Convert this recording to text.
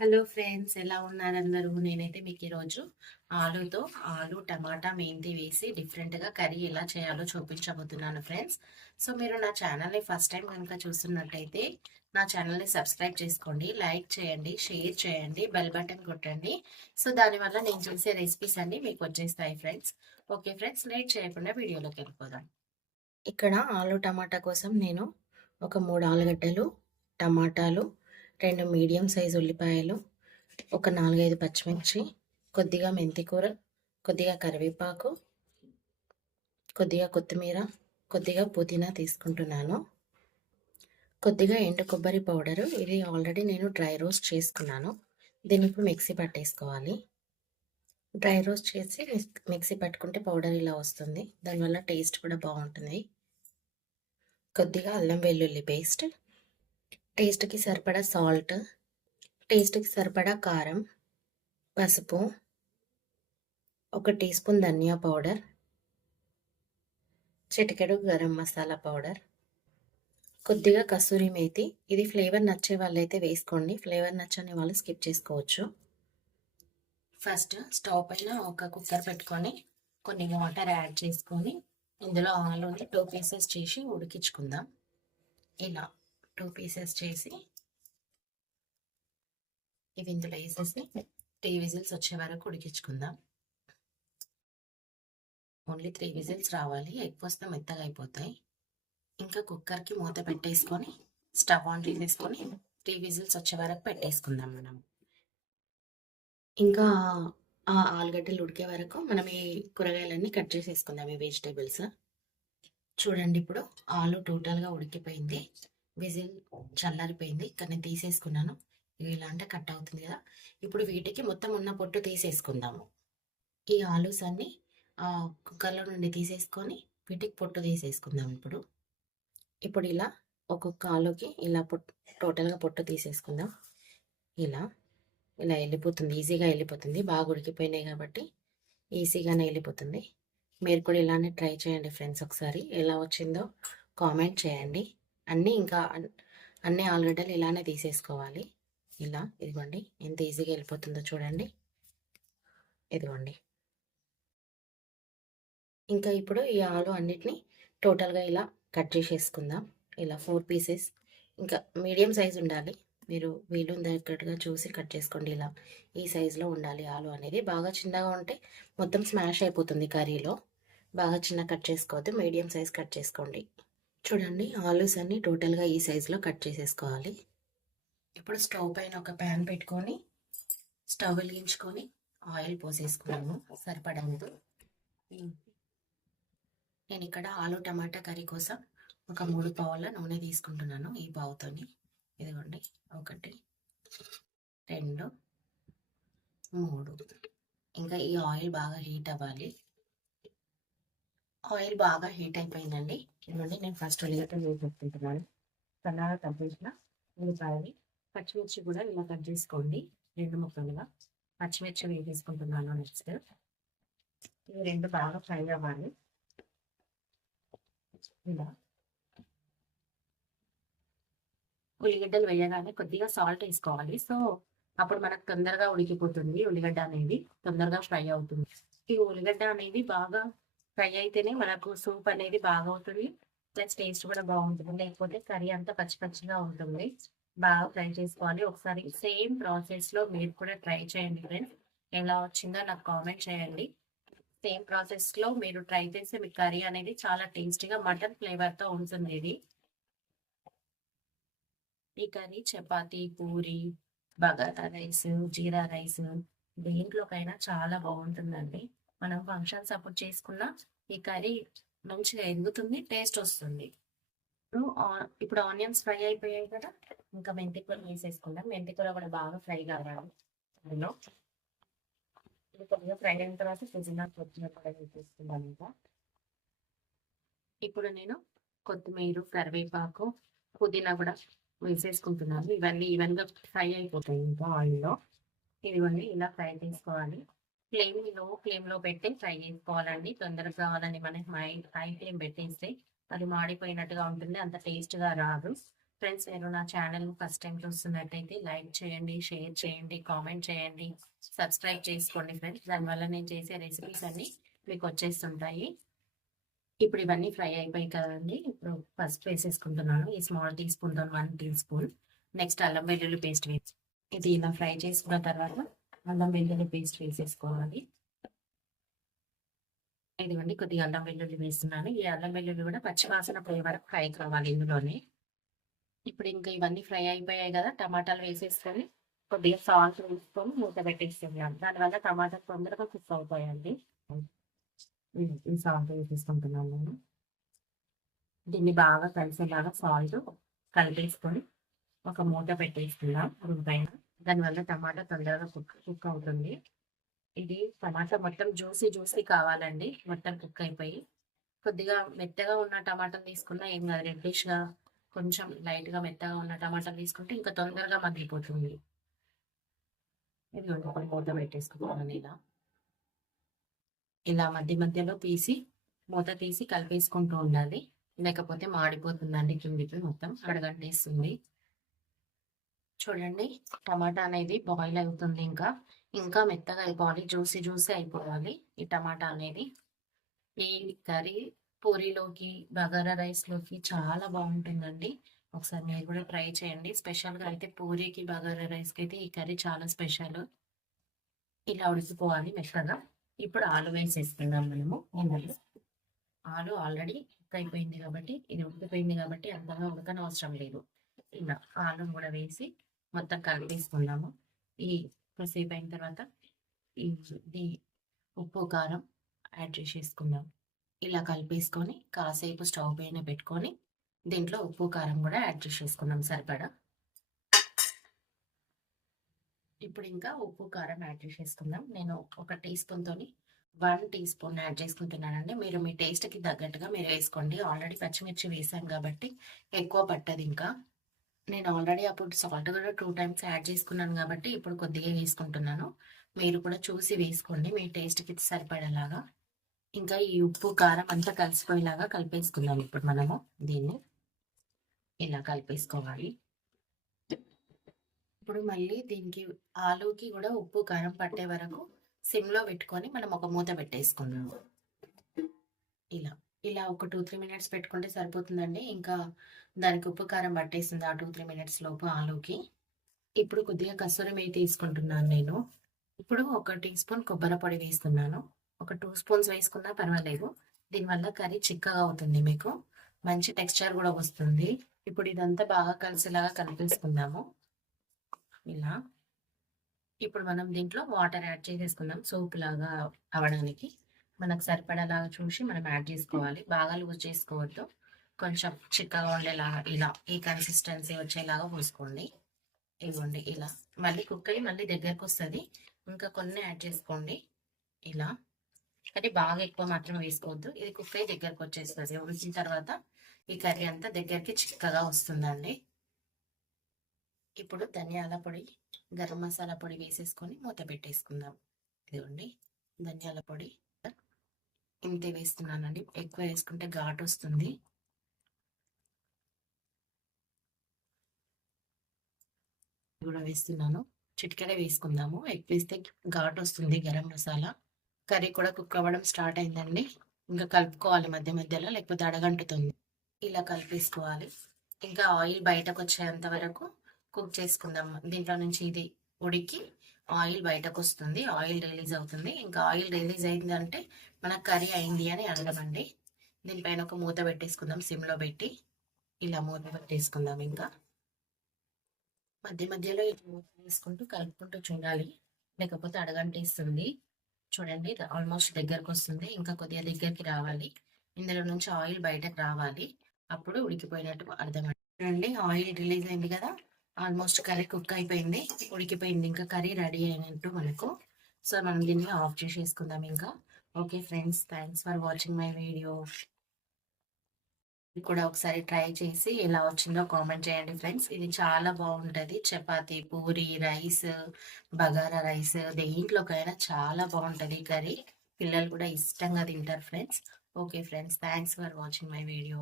Hello friends, ఎలా ఉన్నారు అందరూ? నేనైతే మీకు ఈరోజు ఆలు టమాటా మెంతి వేసి డిఫరెంట్గా కర్రీ ఎలా చేయాలో చూపించబోతున్నాను ఫ్రెండ్స్. సో మీరు నా ఛానల్ని ఫస్ట్ టైం కనుక చూస్తున్నట్టయితే నా ఛానల్ని సబ్స్క్రైబ్ చేసుకోండి, లైక్ చేయండి, షేర్ చేయండి, బెల్ బటన్ కొట్టండి. సో దానివల్ల నేను చేసే రెసిపీస్ అన్నీ మీకు వచ్చేస్తాయి ఫ్రెండ్స్. ఓకే ఫ్రెండ్స్, లేట్ చేయకుండా వీడియోలోకి వెళ్ళిపోదాం. ఇక్కడ ఆలు టమాటా కోసం నేను ఒక 3 ఆలుగడ్డలు, టమాటాలు, 2 మీడియం సైజు ఉల్లిపాయలు, ఒక 4-5 పచ్చిమిర్చి, కొద్దిగా మెంతికూర, కొద్దిగా కరివేపాకు, కొద్దిగా కొత్తిమీర, కొద్దిగా పుదీనా తీసుకుంటున్నాను. కొద్దిగా ఎండు కొబ్బరి పౌడరు, ఇది ఆల్రెడీ నేను డ్రై రోస్ట్ చేసుకున్నాను. దీన్ని ఇప్పుడు మిక్సీ పట్టేసుకోవాలి. డ్రై రోస్ట్ చేసి మిక్సీ పట్టుకుంటే పౌడర్ ఇలా వస్తుంది. దానివల్ల టేస్ట్ కూడా బాగుంటుంది. కొద్దిగా అల్లం వెల్లుల్లి పేస్ట్, టేస్ట్కి సరిపడా సాల్ట్, టేస్ట్కి సరిపడా కారం, పసుపు, 1 టీ స్పూన్ ధనియా పౌడర్, చిటికెడు గరం మసాలా పౌడర్, కొద్దిగా కసూరి మేతి. ఇది ఫ్లేవర్ నచ్చే వాళ్ళైతే వేసుకోండి, ఫ్లేవర్ నచ్చని వాళ్ళు స్కిప్ చేసుకోవచ్చు. ఫస్ట్ స్టవ్ పైన ఒక కుక్కర్ పెట్టుకొని కొన్ని వాటర్ యాడ్ చేసుకొని ఇందులో ఆలుని 2 పీసెస్ చేసి ఉడికించుకుందాం. ఇలా 2 పీసెస్ చేసి ఇవి ఇందులో వేసేసి 3 విజిల్స్ వచ్చే వరకు ఉడికించుకుందాం. ఓన్లీ 3 విజిల్స్ రావాలి, ఎక్కువ వస్తే మెత్తగా అయిపోతాయి. ఇంకా కుక్కర్కి మూత పెట్టేసుకొని స్టవ్ ఆన్ చేసేసుకొని 3 విజిల్స్ వచ్చే వరకు పెట్టేసుకుందాం మనం. ఇంకా ఆ ఆలుగడ్డలు ఉడికే వరకు మనం ఈ కూరగాయలన్నీ కట్ చేసేసుకుందాం, ఈ వెజిటేబుల్స్. చూడండి, ఇప్పుడు ఆలు టోటల్గా ఉడికిపోయింది, విజిల్ చల్లారిపోయింది. ఇక్కడ నేను తీసేసుకున్నాను. ఇలా అంటే కట్ అవుతుంది కదా. ఇప్పుడు వీటికి మొత్తం ఉన్న పొట్టు తీసేసుకుందాము. ఈ ఆలూస్ అన్ని కుక్కర్లో నుండి తీసేసుకొని వీటికి పొట్టు తీసేసుకుందాం. ఇప్పుడు ఇలా ఒక్కొక్క ఆలుకి ఇలా టోటల్గా పొట్టు తీసేసుకుందాం. ఇలా ఇలా వెళ్ళిపోతుంది, ఈజీగా వెళ్ళిపోతుంది. బాగా ఉడికిపోయినాయి కాబట్టి ఈజీగానే వెళ్ళిపోతుంది. మీరు కూడా ఇలానే ట్రై చేయండి ఫ్రెండ్స్. ఒకసారి ఎలా వచ్చిందో కామెంట్ చేయండి. అన్ని ఆలుగడ్డలు ఇలానే తీసేసుకోవాలి. ఇలా ఇదిగోండి, ఎంత ఈజీగా వెళ్ళిపోతుందో చూడండి. ఇదిగోండి. ఇంకా ఇప్పుడు ఈ ఆలు అన్నిటిని టోటల్గా ఇలా కట్ చేసేసుకుందాం. ఇలా 4 పీసెస్. ఇంకా మీడియం సైజ్ ఉండాలి, మీరు వీలుని దగ్గరగా చూసి కట్ చేసుకోండి. ఇలా ఈ సైజులో ఉండాలి ఆలు అనేది. బాగా చిన్నగా ఉంటే మొత్తం స్మాష్ అయిపోతుంది కర్రీలో. బాగా చిన్న కట్ చేసుకోవద్దు, మీడియం సైజ్ కట్ చేసుకోండి. చూడండి, ఆలూస్ అన్ని టోటల్గా ఈ సైజులో కట్ చేసేసుకోవాలి. ఇప్పుడు స్టవ్ పైన ఒక ప్యాన్ పెట్టుకొని స్టవ్ వెలిగించుకొని ఆయిల్ పోసేసుకున్నాము సరిపడంత. నేను ఇక్కడ ఆలు టమాటా కర్రీ కోసం ఒక 3 పావుల నూనె తీసుకుంటున్నాను. ఈ పావుతోని ఇదిగోండి, 1, 2, 3. ఇంకా ఈ ఆయిల్ బాగా హీట్ అవ్వాలి. ఆయిల్ బాగా హీట్ అయిపోయిందండి. ఇదిగోండి, నేను ఫస్ట్ ఉల్లిగడ్డలు వేసుకుంటున్నాను. సన్నగా కట్ చేసిన ఉల్లిపాయలు, పచ్చిమిర్చి కూడా ఇలా కట్ చేసుకోండి 2 ముక్కలుగా. పచ్చిమిర్చి వేసేసుకుంటున్నాను. నెక్స్ట్ ఇవి 2 బాగా ఫ్రై అవ్వాలి. ఇలా ఉల్లిగడ్డలు వేయగానే కొద్దిగా సాల్ట్ వేసుకోవాలి. సో అప్పుడు మనకు తొందరగా ఉడికిపోతుంది, ఉల్లిగడ్డ అనేది తొందరగా ఫ్రై అవుతుంది. ఈ ఉల్లిగడ్డ అనేది బాగా ఫ్రై అయితేనే మనకు సూప్ అనేది బాగా అవుతుంది, ప్లస్ టేస్ట్ కూడా బాగుంటుంది. లేకపోతే కర్రీ అంతా పచ్చి పచ్చిగా ఉంటుంది. బాగా ఫ్రై చేసుకోవాలి. ఒకసారి సేమ్ ప్రాసెస్లో మీరు కూడా ట్రై చేయండి ఫ్రెండ్స్. ఎలా వచ్చిందో నాకు కామెంట్ చేయండి. సేమ్ ప్రాసెస్లో మీరు ట్రై చేస్తే మీ కర్రీ అనేది చాలా టేస్టీగా మటన్ ఫ్లేవర్తో ఉంటుంది. ఈ కర్రీ చపాతీ, పూరి, బగారా రైస్, జీరా రైస్ దేంట్లోకైనా చాలా బాగుంటుందండి. మనం ఫంక్షన్స్ అప్పుడు చేసుకున్న ఈ కర్రీ మంచిగా ఎదుగుతుంది, టేస్ట్ వస్తుంది. ఇప్పుడు ఆనియన్స్ ఫ్రై అయిపోయాయి కదా. ఇంకా మెంతికూర వేసేసుకుందాం. మెంతికూర కూడా బాగా ఫ్రై కావాలి. అందులో ఇది కొద్దిగా ఫ్రై అయిన తర్వాత పుదీనా కొత్తిమీర కూడా వేసేసుకుందాం. ఇప్పుడు నేను కొత్తిమీర, కరివేపాకు, పుదీనా కూడా వేసేసుకుంటున్నాను. ఇవన్నీ ఈవెన్గా ఫ్రై అయిపోతాయి ఇంకా ఆయిల్లో. ఇదివన్నీ ఇలా ఫ్రై చేసుకోవాలి. లో ఫ్లేమ్లో పెట్టి ఫ్రై చేసుకోవాలండి. తొందరగా కావాలని మనకి హై ఫ్లేమ్ పెట్టేస్తే అది మాడిపోయినట్టుగా ఉంటుంది, అంత టేస్ట్గా రాదు. ఫ్రెండ్స్ మీరు నా ఛానల్ ఫస్ట్ టైం చూస్తున్నట్టయితే లైక్ చేయండి, షేర్ చేయండి, కామెంట్ చేయండి, సబ్స్క్రైబ్ చేసుకోండి ఫ్రెండ్స్. దానివల్ల నేను చేసే రెసిపీస్ అన్నీ మీకు వచ్చేస్తుంటాయి. ఇప్పుడు ఇవన్నీ ఫ్రై అయిపోయి కదండి. ఇప్పుడు పసుపు వేసేసుకుంటున్నాను. ఈ స్మాల్ టీ స్పూన్తో 1 టీ స్పూన్. నెక్స్ట్ అల్లం వెల్లుల్లి పేస్ట్ వేసి ఇది ఇలా ఫ్రై చేసుకున్న తర్వాత అల్లం వెల్లుల్లి పేస్ట్ వేసేసుకోవాలి. ఇదిగోండి కొద్దిగా అల్లం వెల్లుల్లి వేస్తున్నాను. ఈ అల్లం వెల్లుల్లి కూడా పచ్చివాసన పోయే వరకు ఫ్రై కావాలి ఇందులోనే. ఇప్పుడు ఇంకా ఇవన్నీ ఫ్రై అయిపోయాయి కదా, టమాటాలు వేసేసుకొని కొద్దిగా సాల్ట్ వేసుకొని మూత పెట్టేస్తున్నాం. దానివల్ల టమాటాలు తొందరగా కుక్ అవుతాయండి. ఈ సాల్ట్ వేసేసుకుంటున్నాను నేను. దీన్ని బాగా కలిసేలాగా సాల్ట్ కలిపేసుకొని ఒక మూత పెట్టేసుకుందాం రూమ్ పైన. దానివల్ల టమాటా తొందరగా కుక్ అవుతుంది. ఇది టమాటా మొత్తం జ్యూసీ కావాలండి, మొత్తం కుక్ అయిపోయి. కొద్దిగా మెత్తగా ఉన్న టమాటాలు తీసుకున్నా ఏం కాదు, రెడ్డిష్గా కొంచెం లైట్గా మెత్తగా ఉన్న టమాటాలు తీసుకుంటే ఇంకా తొందరగా మగ్గిపోతుంది. ఇది ఒకటి మూత పెట్టేసుకుంటాను. ఇలా మధ్య మధ్యలో తీసి మూత తీసి కలిపేసుకుంటూ ఉండాలి, లేకపోతే మాడిపోతుందండి, కిందికి మొత్తం అడగంటేస్తుంది. చూడండి టమాటా అనేది బాయిల్ అవుతుంది. ఇంకా మెత్తగా అయిపోవాలి, జ్యూసీ అయిపోవాలి ఈ టమాటా అనేది. ఈ కర్రీ పూరీలోకి, బగారా రైస్లోకి చాలా బాగుంటుందండి. ఒకసారి మీరు కూడా ట్రై చేయండి. స్పెషల్గా అయితే పూరీకి, బగారా రైస్కి అయితే ఈ కర్రీ చాలా స్పెషల్. ఇలా ఉడికిపోవాలి మెత్తగా. ఇప్పుడు ఆలు వేసేసుకుందాం మనము. ఆలు ఆల్రెడీ కుక్ అయిపోయింది కాబట్టి, ఇది ఉడికిపోయింది కాబట్టి అంతగా ఉడకనవసరం లేదు. ఇలా ఆలు కూడా వేసి మొత్తం కలిపేసుకుందాము. ఈ కొద్దిసేపు అయిన తర్వాత ఇది ఉప్పు కారం యాడ్ చేసేసుకుందాం. ఇలా కలిపేసుకొని కాసేపు స్టవ్ పైన పెట్టుకొని దీంట్లో ఉప్పు కారం కూడా యాడ్ చేసేసుకున్నాం సరిపడా. ఇప్పుడు ఇంకా ఉప్పు కారం యాడ్ చేసేసుకుందాం. నేను ఒక టీ స్పూన్తోని 1 టీ స్పూన్ యాడ్ చేసుకుంటున్నానండి. మీరు మీ టేస్ట్కి తగ్గట్టుగా మీరు వేసుకోండి. ఆల్రెడీ పచ్చిమిర్చి వేసాను కాబట్టి ఎక్కువ పట్టదు. ఇంకా నేను ఆల్రెడీ అప్పుడు సాల్ట్ కూడా 2 టైమ్స్ యాడ్ చేసుకున్నాను కాబట్టి ఇప్పుడు కొద్దిగా వేసుకుంటున్నాను. మీరు కూడా చూసి వేసుకోండి మీ టేస్ట్కి సరిపడేలాగా. ఇంకా ఈ ఉప్పు కారం అంతా కలిసిపోయేలాగా కలిపేసుకుందాం. ఇప్పుడు మనము దీన్ని ఇలా కలిపేసుకోవాలి. ఇప్పుడు మళ్ళీ దీనికి ఆలూకి కూడా ఉప్పు కారం పట్టే వరకు సిమ్లో పెట్టుకొని మనం ఒక మూత పెట్టేసుకుందాము. ఇలా ఇలా ఒక 2-3 మినిట్స్ పెట్టుకుంటే సరిపోతుందండి. ఇంకా దానికి ఉప్పు కారం పట్టేస్తుంది ఆ 2-3 మినిట్స్ లోపు ఆలూకి. ఇప్పుడు కొద్దిగా కసూరి మేతి తీసుకుంటున్నాను నేను. ఇప్పుడు ఒక టీ స్పూన్ కొబ్బరి పొడి వేస్తున్నాను. ఒక 2 స్పూన్స్ వేసుకున్నా పర్వాలేదు. దీనివల్ల కర్రీ చిక్కగా అవుతుంది, మీకు మంచి టెక్స్చర్ కూడా వస్తుంది. ఇప్పుడు ఇదంతా బాగా కలిసేలాగా కలిపేసుకుందాము. ఇలా ఇప్పుడు మనం దీంట్లో వాటర్ యాడ్ చేసేసుకుందాం. సూప్ లాగా అవడానికి మనకు సరిపడేలాగా చూసి మనం యాడ్ చేసుకోవాలి. బాగా లూజ్ చేసుకోవద్దు, కొంచెం చిక్కగా ఉండేలాగా ఇలా ఈ కన్సిస్టెన్సీ వచ్చేలాగా పోసుకోండి. ఇవ్వండి ఇలా మళ్ళీ కుక్ అయ్యి మళ్ళీ దగ్గరకు వస్తుంది. ఇంకా కొన్ని యాడ్ చేసుకోండి ఇలా, కానీ బాగా ఎక్కువ మాత్రం వేసుకోవద్దు. ఇది కుక్ అయ్యి దగ్గరకు వచ్చేస్తుంది. ఉడికిన తర్వాత ఈ కర్రీ అంతా దగ్గరికి చిక్కగా వస్తుందండి. ఇప్పుడు ధనియాల పొడి, గరం మసాలా పొడి వేసేసుకొని మూత పెట్టేసుకుందాం. ఇదిగోండి ధనియాల పొడి ఇంతే వేస్తున్నానండి, ఎక్కువ వేసుకుంటే ఘాటు వస్తుంది. కూడా వేస్తున్నాను, చిటికెడ వేసుకుందాము. ఎక్కువ వేస్తే ఘాటు వస్తుంది గరం మసాలా. కర్రీ కూడా కుక్ అవ్వడం స్టార్ట్ అయిందండి. ఇంకా కలుపుకోవాలి మధ్య మధ్యలో, లేకపోతే అడగంటుతుంది. ఇలా కలిపేసుకోవాలి. ఇంకా ఆయిల్ బయటకు వచ్చేంత వరకు కుక్ చేసుకుందాం. దీంట్లో నుంచి ఇది ఉడికి ఆయిల్ బయటకు వస్తుంది, ఆయిల్ రిలీజ్ అవుతుంది. ఇంకా ఆయిల్ రిలీజ్ అయిందంటే మన కర్రీ అయింది అని అర్థమండి. దీనిపైన ఒక మూత పెట్టేసుకుందాం, సిమ్లో పెట్టి ఇలా మూత పెట్టేసుకుందాం. ఇంకా మధ్య మధ్యలో మూత వేసుకుంటూ కలుపుకుంటూ చూడాలి, లేకపోతే అడగంటేస్తుంది. చూడండి ఆల్మోస్ట్ దగ్గరకు వస్తుంది, ఇంకా కొద్దిగా దగ్గరికి రావాలి. ఇందులో నుంచి ఆయిల్ బయటకు రావాలి, అప్పుడు ఉడికిపోయినట్టు అర్థమండి. చూడండి ఆయిల్ రిలీజ్ అయింది కదా, ఆల్మోస్ట్ కర్రీ కుక్ అయిపోయింది, ఉడికిపోయింది. ఇంకా కర్రీ రెడీ అయినట్టు మనకు. సో మనం దీన్ని ఆఫ్ చేసేసుకుందాం ఇంకా. Okay friends, thanks for watching my video. కూడా ఒకసారి ట్రై చేసి ఎలా వచ్చిందో కామెంట్ చేయండి ఫ్రెండ్స్. ఇది చాలా బాగుంటుంది, చపాతి, పూరి, రైస్, బగారా రైస్ దేంట్లోకైనా చాలా బాగుంటుంది కర్రీ. పిల్లలు కూడా ఇష్టంగా తింటారు friends. Okay friends, thanks for watching my video.